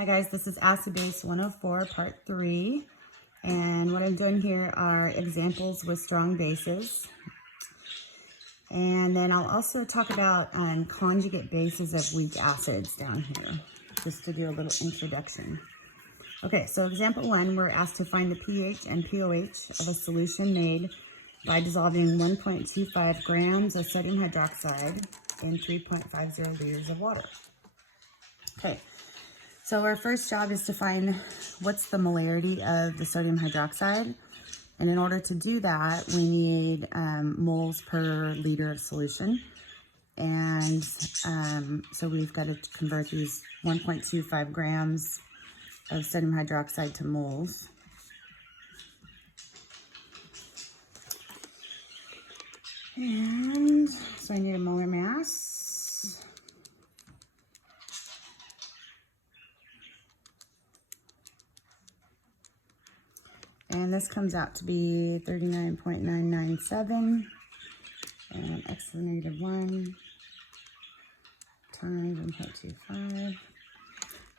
Hi guys, this is Acid Base 104 Part 3, and what I'm doing here are examples with strong bases. And then I'll also talk about conjugate bases of weak acids down here, just to do a little introduction. Okay, so example 1, we're asked to find the pH and pOH of a solution made by dissolving 1.25 grams of sodium hydroxide in 3.50 liters of water. Okay. So our first job is to find what's the molarity of the sodium hydroxide. And in order to do that, we need moles per liter of solution. And so we've got to convert these 1.25 grams of sodium hydroxide to moles. And so I need a molar mass. And this comes out to be 39.997, and x to the negative 1 times 1.25.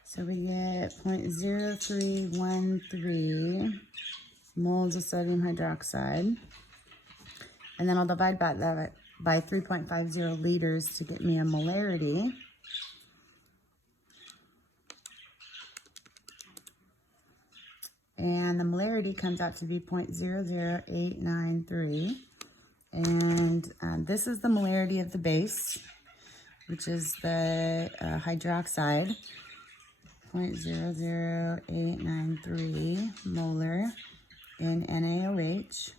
So we get 0.0313 moles of sodium hydroxide. And then I'll divide that by 3.50 liters to get me a molarity. And the molarity comes out to be 0.00893. And this is the molarity of the base, which is the hydroxide, 0.00893 molar in NaOH.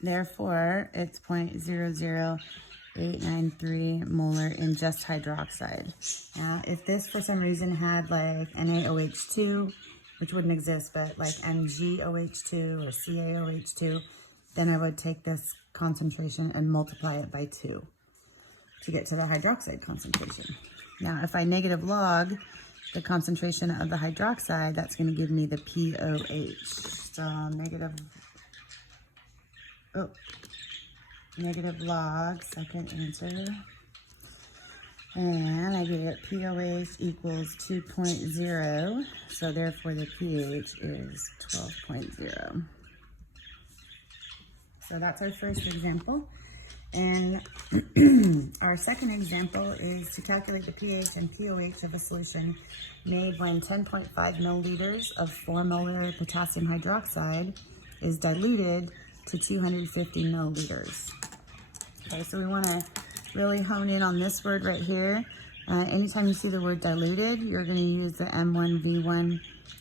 Therefore, it's 0.00893 molar in just hydroxide. Now, if this for some reason had like NaOH2, which wouldn't exist, but like MgOH2 or CaOH2, then I would take this concentration and multiply it by 2 to get to the hydroxide concentration. Now, if I negative log the concentration of the hydroxide, that's going to give me the pOH. So negative log, second answer. And I get pOH equals 2.0, so therefore the pH is 12.0. So that's our first example. And our second example is to calculate the pH and pOH of a solution made when 10.5 milliliters of 4 molar potassium hydroxide is diluted to 250 milliliters. Okay, so we want to really hone in on this word right here. Anytime you see the word diluted, you're going to use the M1V1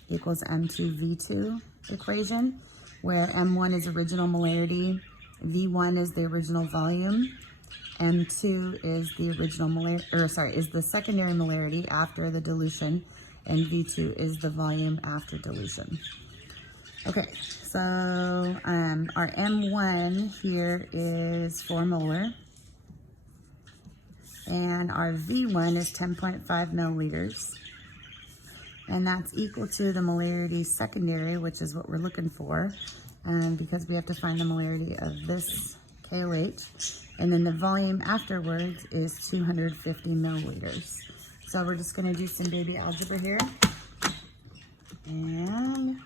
equals M2V2 equation, where M1 is original molarity, V1 is the original volume, M2 is the original is the secondary molarity after the dilution, and V2 is the volume after dilution. Okay, so our M1 here is 4 molar. And our V1 is 10.5 milliliters. And that's equal to the molarity secondary, which is what we're looking for, because we have to find the molarity of this KOH. And then the volume afterwards is 250 milliliters. So we're just going to do some baby algebra here. And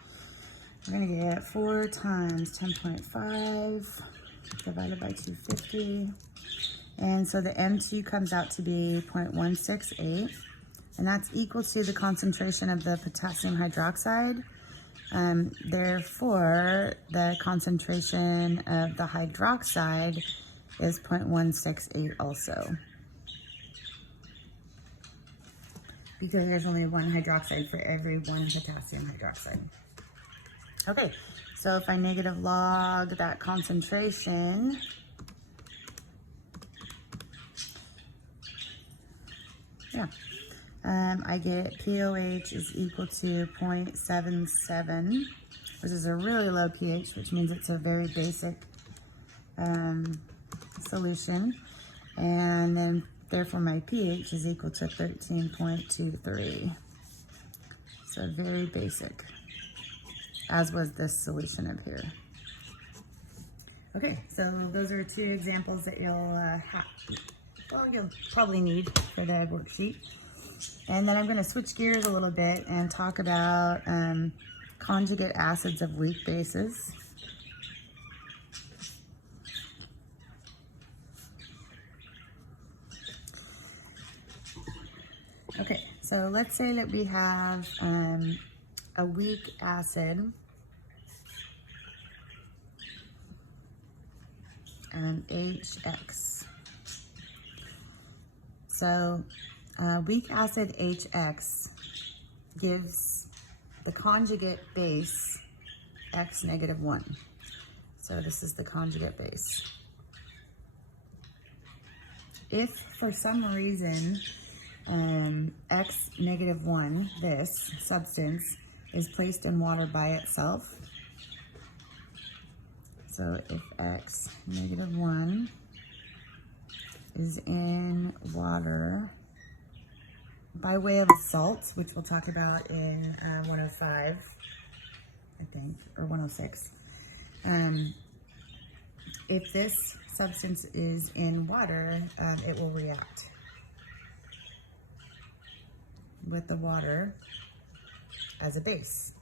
we're going to get 4 times 10.5 divided by 250. And so the M2 comes out to be 0.168, and that's equal to the concentration of the potassium hydroxide. Therefore, the concentration of the hydroxide is 0.168 also, because there's only one hydroxide for every one potassium hydroxide. Okay, so if I negative log that concentration, I get pOH is equal to 0.77, which is a really low pH, which means it's a very basic solution. And then therefore my pH is equal to 13.23. So very basic, as was this solution up here. Okay, so those are 2 examples that you'll probably need for the worksheet. And then I'm going to switch gears a little bit and talk about conjugate acids of weak bases. Okay, so let's say that we have a weak acid, HX. So weak acid HX gives the conjugate base X negative 1. So this is the conjugate base. If for some reason X negative 1, this substance, is placed in water by itself, so if X negative 1 is in water by way of a salt, which we'll talk about in 105, I think, or 106. If this substance is in water, it will react with the water as a base.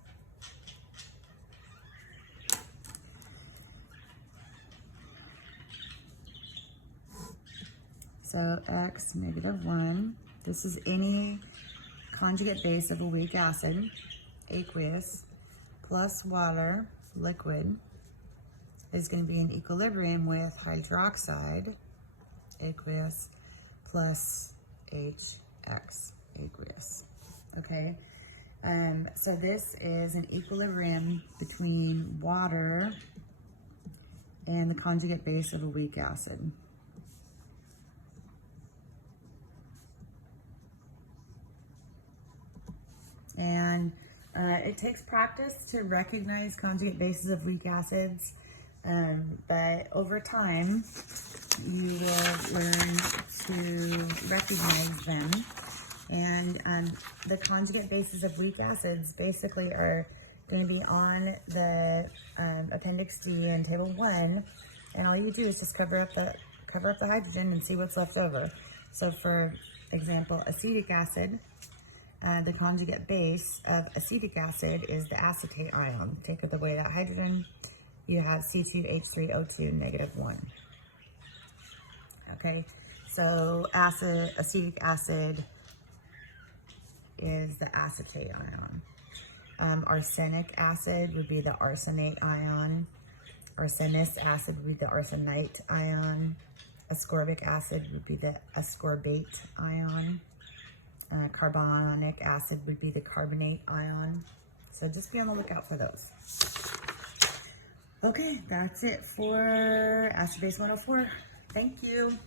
So X negative 1, this is any conjugate base of a weak acid, aqueous, plus water, liquid, is going to be in equilibrium with hydroxide, aqueous, plus HX, aqueous. Okay, so this is an equilibrium between water and the conjugate base of a weak acid. And it takes practice to recognize conjugate bases of weak acids, but over time you will learn to recognize them. And the conjugate bases of weak acids basically are going to be on the Appendix D in Table 1, and all you do is just cover up the hydrogen and see what's left over. So for example, acetic acid, the conjugate base of acetic acid is the acetate ion. Take away that hydrogen, you have C2H3O2 negative 1. Okay, so acetic acid is the acetate ion. Arsenic acid would be the arsenate ion. Arsenous acid would be the arsenite ion. Ascorbic acid would be the ascorbate ion. Carbonic acid would be the carbonate ion. So just be on the lookout for those. Okay, that's it for Acid Base 104. Thank you.